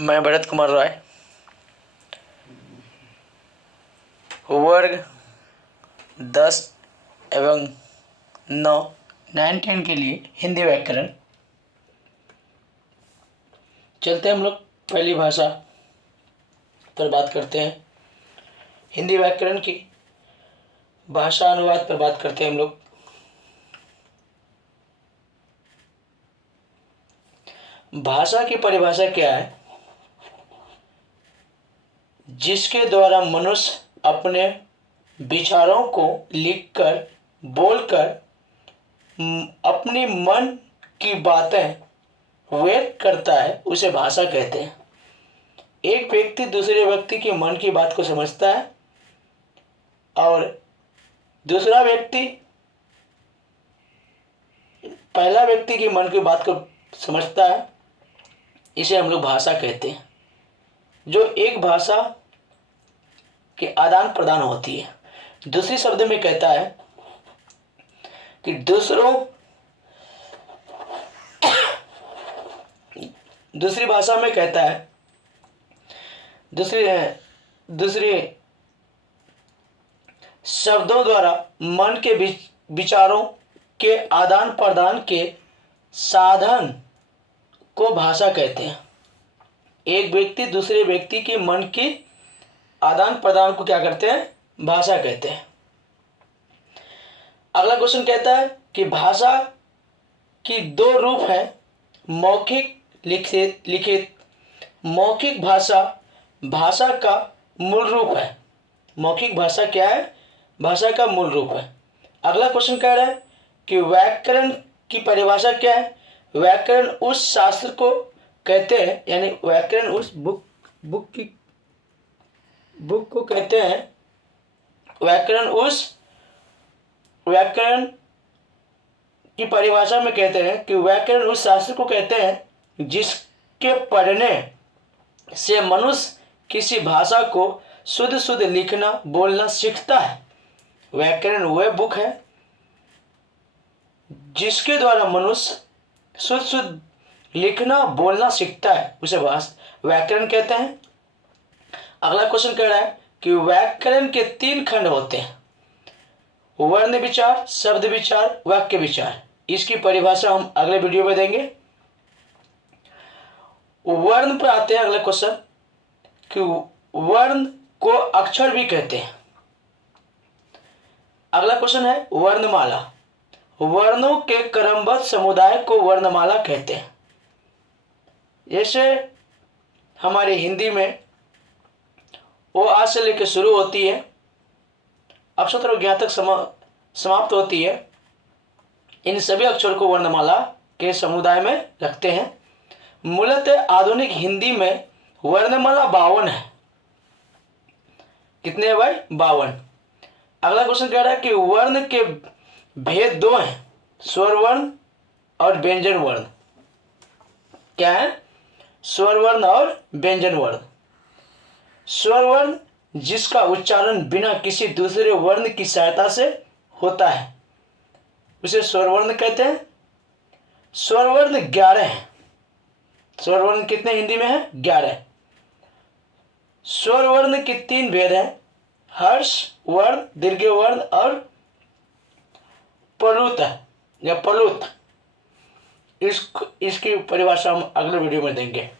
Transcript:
मैं भरत कुमार राय वर्ग 10 एवं 9 के लिए हिंदी व्याकरण। चलते हैं हम लोग पहली भाषा पर बात करते हैं। हिंदी व्याकरण की भाषा अनुवाद पर बात करते हैं हम लोग। भाषा की परिभाषा क्या है? जिसके द्वारा मनुष्य अपने विचारों को लिखकर, बोलकर अपनी मन की बातें व्यक्त करता है, उसे भाषा कहते हैं। एक व्यक्ति दूसरे व्यक्ति के मन की बात को समझता है और दूसरा व्यक्ति पहला व्यक्ति के मन की बात को समझता है, इसे हम लोग भाषा कहते हैं। जो एक भाषा के आदान प्रदान होती है। दूसरी शब्द में कहता है कि दूसरी भाषा में कहता है, दूसरे शब्दों द्वारा मन के विचारों के आदान प्रदान के साधन को भाषा कहते हैं। एक व्यक्ति दूसरे व्यक्ति के मन के आदान प्रदान को क्या करते हैं? भाषा कहते हैं। अगला क्वेश्चन कहता है कि भाषा की दो रूप है, मौखिक, लिखित। मौखिक भाषा भाषा का मूल रूप है। मौखिक भाषा क्या है? भाषा का मूल रूप है। अगला क्वेश्चन कह रहा है कि व्याकरण की परिभाषा क्या है? व्याकरण उस शास्त्र को कहते हैं, यानी व्याकरण उस बुक को कहते हैं। व्याकरण की परिभाषा में कहते हैं कि व्याकरण उस शास्त्र को कहते हैं जिसके पढ़ने से मनुष्य किसी भाषा को शुद्ध लिखना बोलना सीखता है। व्याकरण वह बुक है जिसके द्वारा मनुष्य शुद्ध लिखना बोलना सीखता है, उसे व्याकरण कहते हैं। अगला क्वेश्चन कह रहा है कि व्याकरण के 3 खंड होते हैं, वर्ण विचार, शब्द विचार, वाक्य विचार। इसकी परिभाषा हम अगले वीडियो में देंगे। वर्ण पर आते हैं। अगला क्वेश्चन कि वर्ण को अक्षर भी कहते हैं। अगला क्वेश्चन है वर्णमाला। वर्णों के क्रमबद्ध समुदाय को वर्णमाला कहते हैं। जैसे हमारी हिंदी में वो आ से लेकर शुरू होती है, अक्षर और ज्ञा तक समाप्त होती है। इन सभी अक्षरों को वर्णमाला के समुदाय में रखते हैं। मूलतः आधुनिक हिंदी में वर्णमाला 52 है। कितने हैं भाई? 52। अगला क्वेश्चन कह रहा है कि वर्ण के भेद 2 हैं, स्वर वर्ण और व्यंजन वर्ण। क्या है? स्वर वर्ण और व्यंजन वर्ण। स्वर वर्ण जिसका उच्चारण बिना किसी दूसरे वर्ण की सहायता से होता है, उसे स्वर वर्ण कहते हैं। स्वर वर्ण 11 है। स्वर वर्ण कितने हिंदी में है? 11। स्वर वर्ण के 3 भेद हैं, हर्ष वर्ण, दीर्घ वर्ण और प्लुत या प्लुत। इसकी परिभाषा हम अगले वीडियो में देंगे।